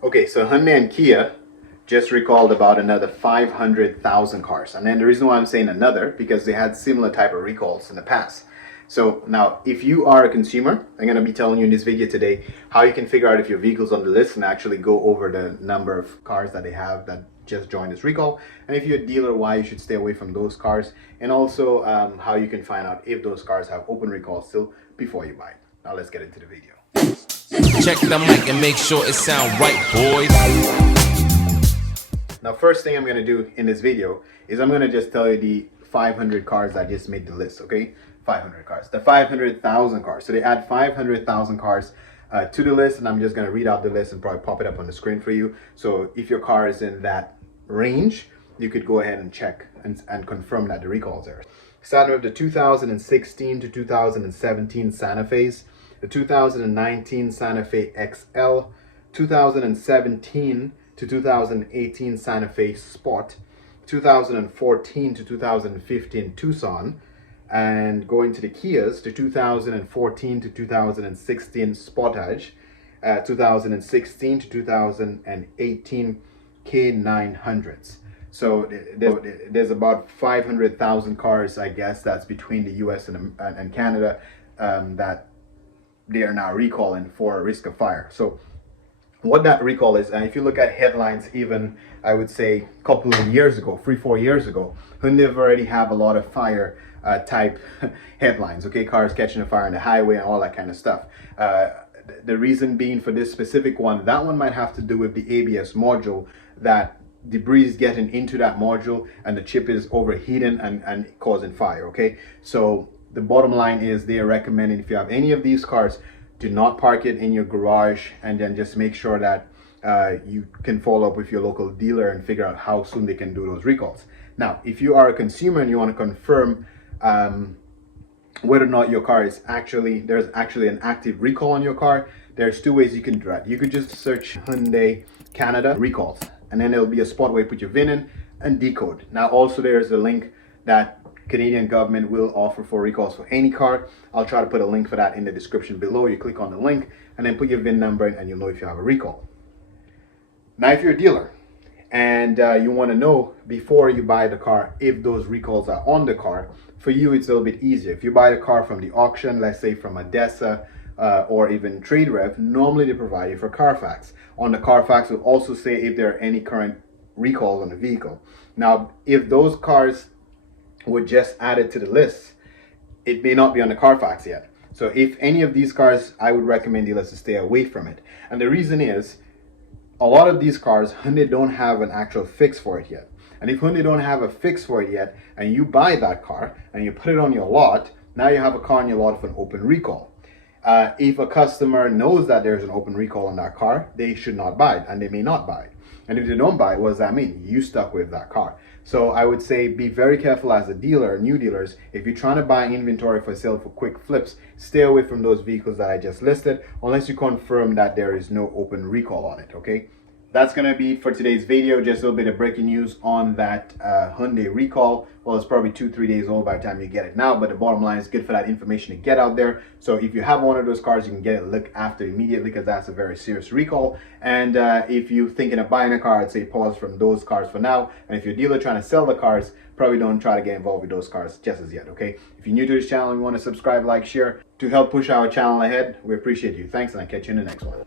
Okay, so Hyundai and Kia just recalled about another 500,000 cars. And then the reason why I'm saying another, because they had similar type of recalls in the past. So now, if you are a consumer, I'm going to be telling you in this video today how you can figure out if your vehicle's on the list and actually go over the number of cars that they have that just joined this recall. And if you're a dealer, why you should stay away from those cars. And also how you can find out if those cars have open recalls still before you buy it. Now let's get into the video. Check the mic and make sure it sound right, boys. Now, first thing I'm going to do in this video is I'm going to just tell you the 500 cars that just made the list, okay? 500 cars. The 500,000 cars. So they add 500,000 cars to the list, and I'm just going to read out the list and probably pop it up on the screen for you. So if your car is in that range, you could go ahead and check and confirm that the recall is there. Starting with the 2016 to 2017 Santa Fe's, the 2019 Santa Fe XL, 2017 to 2018 Santa Fe Sport, 2014 to 2015 Tucson, and going to the Kias, the 2014 to 2016 Sportage, 2016 to 2018 K900s. So there's about 500,000 cars, I guess, that's between the US and Canada that they are now recalling for a risk of fire. So what that recall is, and if you look at headlines, even I would say a couple of years ago, 3-4 years ago, Hyundai already have a lot of fire type headlines, okay? Cars catching a fire on the highway and all that kind of stuff. The reason being for this specific one, that one might have to do with the ABS module, that debris is getting into that module and the chip is overheating and causing fire, okay? So the bottom line is they are recommending, if you have any of these cars, do not park it in your garage, and then just make sure that you can follow up with your local dealer and figure out how soon they can do those recalls. Now, if you are a consumer and you want to confirm whether or not your car is there's actually an active recall on your car, there's two ways you can do that. You could just search Hyundai Canada recalls, and then there'll be a spot where you put your VIN in and decode. Now, also there's a link that Canadian government will offer for recalls for any car. I'll try to put a link for that in the description below. You click on the link and then put your VIN number in, and you'll know if you have a recall. Now, if you're a dealer and you want to know before you buy the car if those recalls are on the car, for you it's a little bit easier. If you buy the car from the auction, let's say from ADESA or even TradeRev, normally they provide you for Carfax. On the Carfax, will also say if there are any current recalls on the vehicle. Now, if those cars were just added to the list, it may not be on the Carfax yet. So if any of these cars, I would recommend dealers to stay away from it. And the reason is, a lot of these cars, Hyundai don't have an actual fix for it yet. And if Hyundai don't have a fix for it yet, and you buy that car and you put it on your lot, now you have a car on your lot with an open recall. If a customer knows that there's an open recall on that car, they should not buy it, and they may not buy it. And if they don't buy it, what does that mean? You stuck with that car. So I would say be very careful as a dealer, new dealers. If you're trying to buy inventory for sale for quick flips, stay away from those vehicles that I just listed, unless you confirm that there is no open recall on it, okay? That's going to be it for today's video. Just a little bit of breaking news on that Hyundai recall. Well, it's probably 2-3 days old by the time you get it now, but the bottom line is good for that information to get out there. So if you have one of those cars, you can get it looked after immediately, because that's a very serious recall. And if you're thinking of buying a car, I'd say pause from those cars for now. And if you're a dealer trying to sell the cars, probably don't try to get involved with those cars just as yet, okay? If you're new to this channel and you want to subscribe, like, share to help push our channel ahead, we appreciate you. Thanks, and I'll catch you in the next one.